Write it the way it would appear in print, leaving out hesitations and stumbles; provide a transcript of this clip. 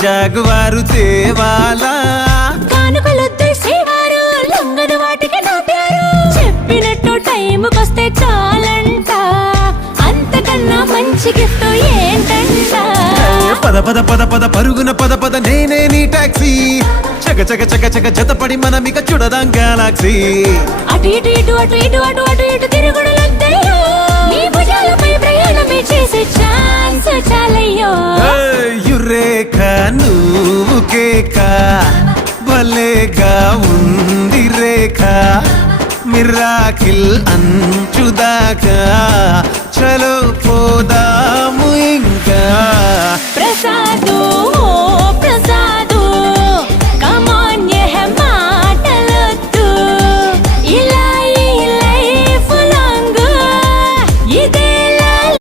జాగువారు తేవాలా కానుకలొద్దు శ్రీవారు లొంగదు వాటికి నా పేరు చెప్పినట్టు టైంకొస్తే చాలంట అంతకన్నా మంచి గిఫ్ట్ ఏంటంట పద పద పద పద పరుగున పద పద నేనే నీ టాక్సీ చక చక చక చక జతపడి మనమిక చూడదాం గెలాక్సీ అటు ఇటు ఇటు అటు ఇటు అటు అటు ఇటు తిరుగుడులొద్దయ్యో నీ భుజాలపై ప్రయాణమే చేసే ఛాన్స్ చాలయ్యో యురేఖ నువ్వు కేక భలేగా ఉంది రేఖ మిరాకిల్ అంచుదాకా చలో